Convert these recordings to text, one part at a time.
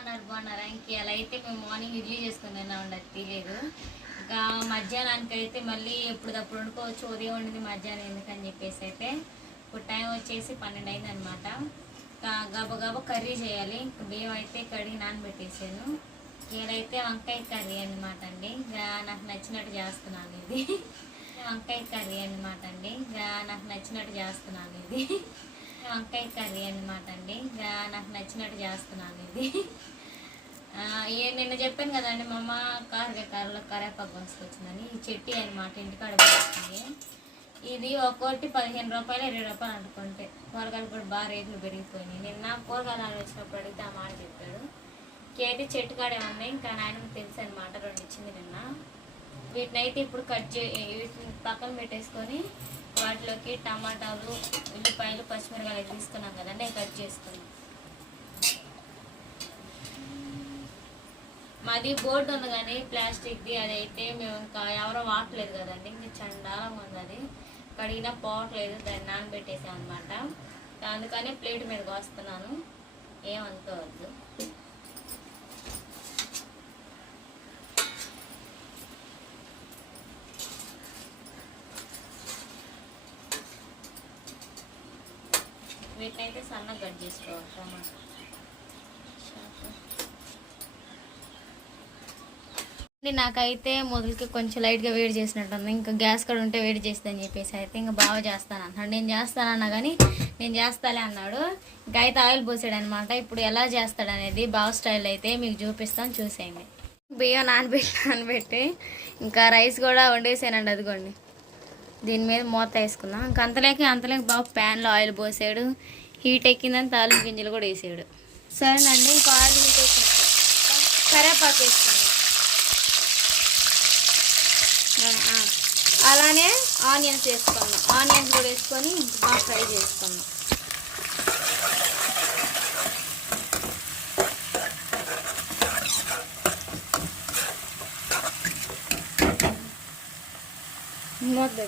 ఉన్నారు బాగున్నారా? ఇంక ఇలా అయితే మేము మార్నింగ్ ఇడ్లీ చేసుకుని తిన్నామండి అది తీయలేదు ఇంకా మధ్యాహ్నానికి అయితే మళ్ళీ ఎప్పుడప్పుడు వండుకోవచ్చు ఉదయం వండింది మధ్యాహ్నం ఎందుకని చెప్పేసి అయితే ఇప్పుడు టైం వచ్చేసి పన్నెండు అయింది అనమాట ఇంకా గబ గబ కర్రీ చేయాలి. ఇంకా బియ్యం అయితే కడిగి నానబెట్టేసాను. ఇదైతే వంకాయ కర్రీ అనమాట అండి. ఇంకా నాకు నచ్చినట్టు చేస్తున్నాను ఇది. వంకాయ కర్రీ అనమాట అండి. ఇంకా నాకు నచ్చినట్టు చేస్తున్నాను ఇది. వంకాయ కర్రీ అనమాట అండి నాకు నచ్చినట్టు చేస్తున్నాను ఇది. నిన్న చెప్పాను కదండి మా అమ్మ కారకాయ కర్రలో కరేపాకు కోసుకొచ్చిందని ఈ చెట్టి అనమాట ఇంటికాడ పోస్తుంది ఇది ఒక్కోటి పదిహేను రూపాయలు ఇరవై రూపాయలు అనుకుంటే. కూరగాయలు కూడా బాగా రేట్లు పెరిగిపోయినాయి. నిన్న కూరగాయలు ఆడ వచ్చినప్పుడు అడిగితే ఆ మాట చెప్పాడు. కేటీ చెట్టు కాడే ఉంది ఇంకా నాయనకు తెలుసు అనమాట రెండు ఇచ్చింది నిన్న. వీటిని అయితే ఇప్పుడు కట్ చే వీటిని పక్కన పెట్టేసుకొని వాటిలోకి టమాటాలు ఉల్లిపాయలు పచ్చిమిరకాయలు తీసుకున్నాం కదండి నేను కట్ చేసుకున్నాం. మాది బోర్డు ఉంది కానీ ప్లాస్టిక్ది అది అయితే మేము ఇంకా ఎవరో వాడలేదు కదండి ఇంకా చండాలంగా ఉంది అది. కడిగినా పోవట్లేదు దాన్ని నానబెట్టేసాం అనమాట అందుకనే ప్లేట్ మీదకి వస్తున్నాను. ఏమనుకోవద్దు వీటినైతే సన్నగా కట్ చేసుకోవాలి టమాటా నాకైతే మొదలుకి కొంచెం లైట్గా వేడి చేసినట్టుంది. ఇంకా గ్యాస్ కూడా ఉంటే వేడి చేస్తుందని చెప్పేసి అయితే ఇంకా బాగా చేస్తాను అన్నాడు. నేను చేస్తానన్నా కానీ నేను చేస్తాలే అన్నాడు. ఇంకా అయితే ఆయిల్ పోసాడనమాట ఇప్పుడు ఎలా చేస్తాడు అనేది బావ స్టైల్ అయితే మీకు చూపిస్తాను చూసేయండి. బియ్యం నానబెట్టి నానబెట్టి ఇంకా రైస్ కూడా వండేసానండి అదిగోండి. దీని మీద మూత వేసుకుందాం. ఇంకా అంతలేక అంతలేక బాగా ప్యాన్లో ఆయిల్ పోసాడు. హీట్ ఎక్కిందని తాలింపు గింజలు కూడా వేసాడు. సరేనండి ఇంకా ఆయిల్ హీట్ ఎక్కినట్టు. కరేపాకు వేసుకుందాం. అలానే ఆనియన్స్ వేసుకుందాం. ఆనియన్స్ కూడా వేసుకొని బాగా ఫ్రై చేసుకుందాం. మొద్దు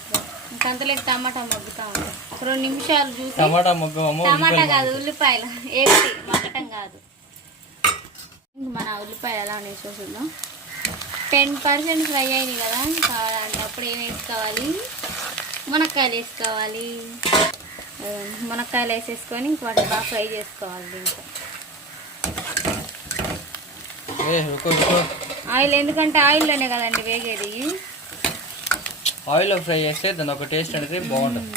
ఇంకంతలేక టమాటా మగ్గుతా ఉంటాం రెండు నిమిషాలు చూసి టమాటా కాదు ఉల్లిపాయలు. ఏమిటి? మగ్గటం కాదు. ఇంక మన ఉల్లిపాయలు ఎలా ఉన్నాయి చూసుకుందాం. టెన్ పర్సెంట్ ఫ్రై అయినాయి కదా కావాలంటే అప్పుడు ఏం వేసుకోవాలి? మునక్కాయలు వేసుకోవాలి. మునక్కాయలు వేసేసుకొని ఇంక వాటిని బాగా ఫ్రై చేసుకోవాలి దీంట్లో. ఆయిల్ ఎందుకంటే ఆయిల్లోనే కదండి వేగేది. ఆయిల్లో ఫ్రై చేస్తే దాని ఒక టేస్ట్ అనేది బాగుంటుంది.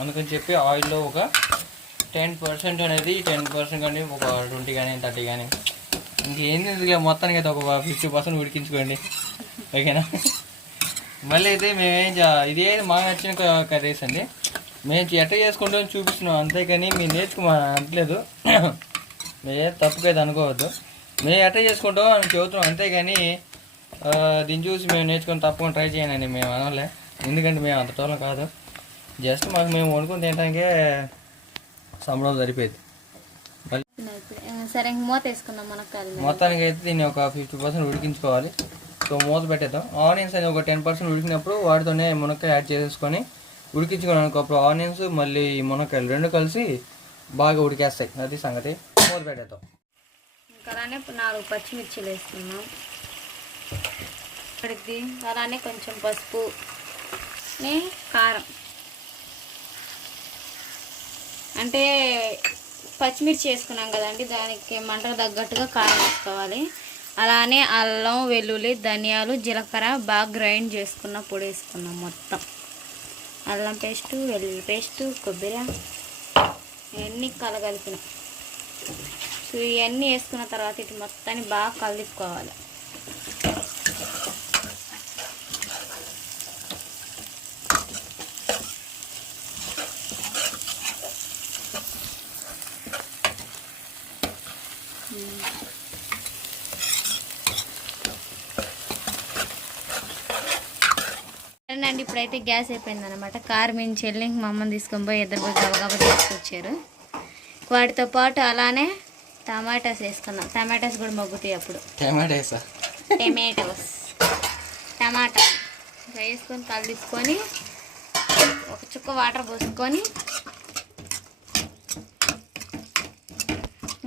అందుకని చెప్పి ఆయిల్లో ఒక టెన్ పర్సెంట్ అనేది టెన్ పర్సెంట్ కానీ ఒక ట్వంటీ కానీ థర్టీ కానీ. ఇంకేంది మొత్తానికి అయితే ఒక ఫిఫ్టీ పర్సెంట్ ఉడికించుకోండి. ఓకేనా? మళ్ళీ అయితే మేమేం ఇదే మాకు నచ్చిన కర్రీస్ అండి. మేము ఎట్ట చేసుకుంటాం చూపిస్తున్నాం. అంతేకాని మీరు నేర్చుకో అనట్లేదు. మీరే తప్పుకైతే అనుకోవద్దు. మేము ఎట్ట చేసుకుంటాం అని చెబుతున్నాం. అంతేగాని దీన్ని చూసి మేము నేర్చుకొని తప్పకుండా ట్రై చేయనండి మేము అనలే. ఎందుకంటే మేము అంత టోలం కాదు. జస్ట్ మాకు మేము వండుకొని తినడానికే సంబడం సరిపోయేది. సరే మూత వేసుకుందాం మునక్కాయలు మొత్తానికి అయితే దీన్ని ఒక ఫిఫ్టీ పర్సెంట్ ఉడికించుకోవాలి. సో మూత పెట్టేద్దాం. ఆనియన్స్ అనేది ఒక టెన్ పర్సెంట్ ఉడికినప్పుడు వాటితోనే మునక్కాయ యాడ్ చేసేసుకొని ఉడికించుకోవడానికి అప్పుడు ఆనియన్స్ మళ్ళీ మునక్కాయలు రెండు కలిసి బాగా ఉడికేస్తాయి. అది సంగతి. మూత పెట్టేద్దాం. ఇంకా నాలుగు పచ్చిమిర్చిలు వేసుకున్నాం పడుద్ది అలానే కొంచెం పసుపు కారం. అంటే పచ్చిమిర్చి వేసుకున్నాం కదండి దానికి మంటకు తగ్గట్టుగా కారం వేసుకోవాలి. అలానే అల్లం వెల్లుల్లి ధనియాలు జీలకర్ర బాగా గ్రైండ్ చేసుకున్న పొడి వేసుకున్నాం మొత్తం. అల్లం పేస్టు వెల్లుల్లి పేస్టు కొబ్బరి ఇవన్నీ కలగలిపిన. సో ఇవన్నీ వేసుకున్న తర్వాత ఇటు మొత్తాన్ని బాగా కలుపుకోవాలి. సరేనండి ఇప్పుడైతే గ్యాస్ అయిపోయింది అనమాట కారు మేము చెల్లి మా అమ్మని తీసుకొని పోయి ఇద్దరు పోయి గబగబా తీసుకొచ్చారు. వాటితో పాటు అలానే టమాటాస్ వేసుకున్నాం టమాటాస్ కూడా మగ్గుతాయి అప్పుడు. టమాటా వేసా టమాటోస్. టమాటా వేసుకొని కలిపుకొని ఒక చుక్క వాటర్ పోసుకొని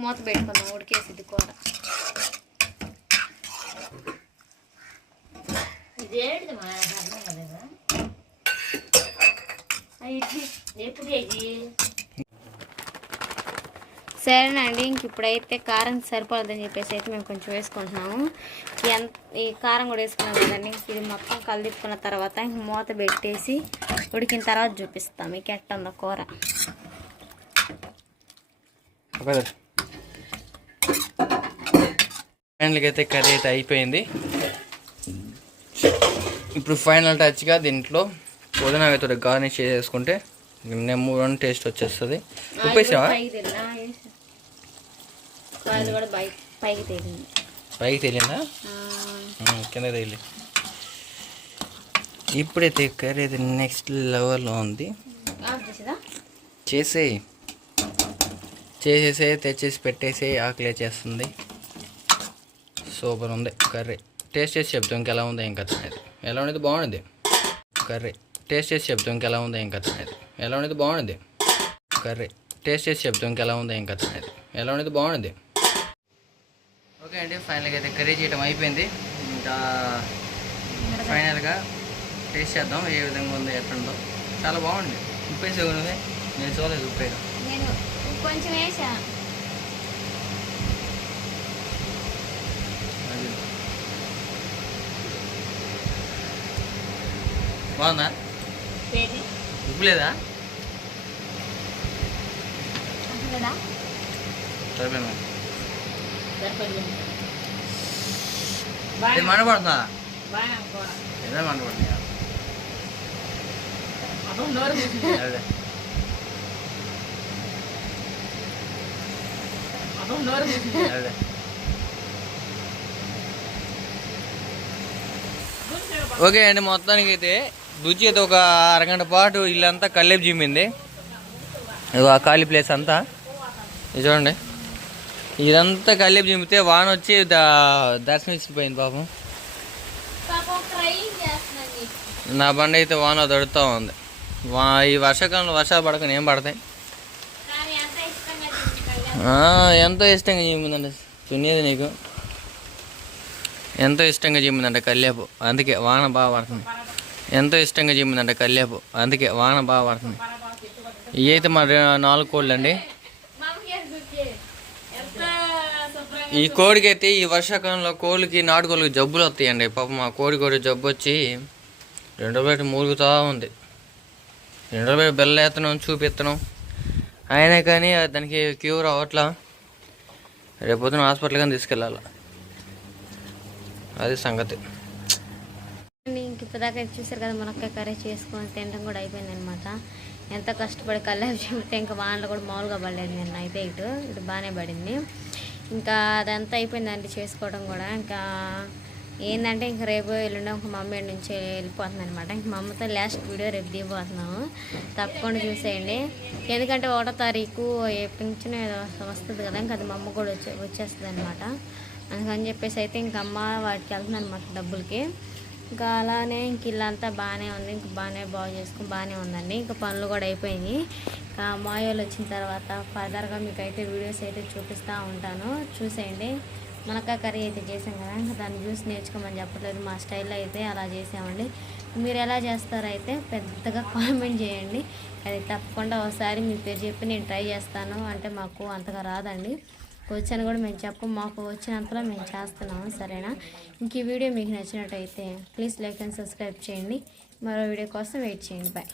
మూత పెట్టుకుందాం ఉడికేసిద్ది కూర. ఇదేంటిది మా అర్థం కదా ఎప్పుడు ఇది సరేనండి ఇంక ఇప్పుడైతే కారం సరిపోదని చెప్పేసి అయితే మేము కొంచెం వేసుకుంటున్నాము. ఎంత ఈ కారం కూడా వేసుకున్నాం కదండి ఇది మొత్తం కలిదిప్పుకున్న తర్వాత ఇంక మూత పెట్టేసి ఉడికిన తర్వాత చూపిస్తాం. మీకు ఎట్ట ఉందో కూర ఫైనల్గా అయితే కర్రీ అయితే అయిపోయింది. ఇప్పుడు ఫైనల్ టచ్గా దీంట్లో పుదీనా వేతో గార్నిష్ చేసేసుకుంటే నెమ్ము టేస్ట్ వచ్చేస్తుంది. ఉప్పు వేసావా పైకి తెలియదా తెలియదు తెలియదా కింద తగిలి ఇప్పుడైతే కర్రీ అయితే నెక్స్ట్ లెవెల్లో ఉంది. చేసేయి. చేసేసే తెచ్చేసి పెట్టేసి ఆకలి చేస్తుంది. సూపర్ ఉంది. కర్రీ. టేస్ట్ చేసి చెప్తాం ఇంకెలా ఉందో ఇంకా ఎలా ఉండేది బాగుంది కర్రీ. టేస్ట్ చేసి చెప్తాం ఇంకెలా ఉందో ఇంకా తినేది ఎలా ఉండేది బాగుంది కర్రీ. టేస్ట్ చేసి చెప్తాం ఇంకెలా ఉందో ఇంకా తినేది ఎలా ఉండేది బాగుంది ఓకే అండి ఫైనల్గా అయితే కర్రీ చేయడం అయిపోయింది. ఇంకా ఫైనల్గా టేస్ట్ చేద్దాం ఏ విధంగా ఉందో ఎట్లుందో చాలా బాగుంది ఉప్పు వేసావు నువ్వే నేను చూడలేదు ఉప్పు వేయడం నేను కొంచెం వేసా. అది బాగుందా? పేరు ఉప్పు లేదా మండపడుతుందా? ఏదో మండపడుతుంది. అదే. ఓకే అండి మొత్తానికి అయితే అయితే ఒక అరగంట పాటు ఇల్లంతా కల్లేపు జిమ్మింది ఆ ఖాళీ ప్లేస్ అంతా. చూడండి. ఇదంతా కల్లేపు జిమ్మితే వాన వచ్చి ద- దర్శనం ఇచ్చిపోయింది పాపం నా బండి అయితే వాన దొడుతూ ఉంది. వా ఈ వర్షాకాలంలో వర్షాలు పడకని ఏం పడతాయి. ఎంత ఇష్టంగా జిమ్మిందండి తునేది నీకు. ఎంతో ఇష్టంగా జిమ్మిందంట కల్లేపు అందుకే వాన బాగా పడుతుంది. ఎంతో ఇష్టంగా జిమ్మిందంట కల్లేపు. అందుకే వాన బాగా పడుతుంది. ఇవి అయితే మా నాలుగు కోళ్ళు అండి ఈ కోడికి అయితే ఈ వర్షాకాలంలో కోళ్ళకి నాటుకోళ్ళకి జబ్బులు వస్తాయండి. పాపం మా కోడి కోడి జబ్బు వచ్చి రెండు బయట మూలుగుతూ ఉంది. రెండు బయట బెల్ల ఎత్తనం చూపిత్తనం. అయినా కానీ దానికి క్యూర్ అవ్వట్లా. రేపు పొద్దున హాస్పిటల్ కానీ తీసుకెళ్ళాలి. అది సంగతి. ఇంక ఇప్పటిదాకా చూసారు కదా మునక్కాయ కర్రీ చేసుకొని తినడం కూడా అయిపోయింది అనమాట ఎంత కష్టపడి కల్లేపు చెబితే ఇంకా వానలు కూడా మామూలుగా పడలేదు నిన్న అయితే ఇటు ఇటు బాగానే పడింది. ఇంకా అదంతా అయిపోయిందండి చేసుకోవడం కూడా. ఇంకా ఏంటంటే ఇంక రేపు ఎల్లుండి ఒక మమ్మీ నుంచి వెళ్ళిపోతుంది అనమాట ఇంక మా అమ్మతో లాస్ట్ వీడియో రేపు దిగిపోతున్నాము. తప్పకుండా చూసేయండి. ఎందుకంటే ఒకటో తారీఖు ఏ పింఛన్ ఏదో వస్తుంది కదా ఇంకా అది మా అమ్మ కూడా వచ్చే వచ్చేస్తుంది అనమాట అందుకని చెప్పేసి అయితే ఇంక అమ్మ వాటికి వెళ్తుంది అనమాట డబ్బులకి. ఇంకా అలానే ఇంక ఇల్లంతా బాగానే ఉంది. ఇంక బాగానే బాగు చేసుకుని బాగానే ఉందండి. ఇంకా పనులు కూడా అయిపోయినాయి. ఇంకా మాయోలు వచ్చిన తర్వాత ఫర్దర్గా మీకు అయితే వీడియోస్ అయితే చూపిస్తూ ఉంటాను. చూసేయండి. మునక్కాయ కర్రీ అయితే చేసాం కదా. ఇంకా దాన్ని చూసి నేర్చుకోమని చెప్పట్లేదు మా స్టైల్లో అయితే అలా చేసామండి. మీరు ఎలా చేస్తారో అయితే పెద్దగా కామెంట్ చేయండి. అది తప్పకుండా ఒకసారి మీ పేరు చెప్పి నేను ట్రై చేస్తాను. అంటే మాకు అంతగా రాదండి. వచ్చాను కూడా మేము చెప్పం మాకు వచ్చినంతలో మేము చేస్తున్నాము సరేనా? ఇంక ఈ వీడియో మీకు నచ్చినట్టయితే ప్లీజ్ లైక్ అండ్ సబ్స్క్రైబ్ చేయండి. మరో వీడియో కోసం వెయిట్ చేయండి. బాయ్.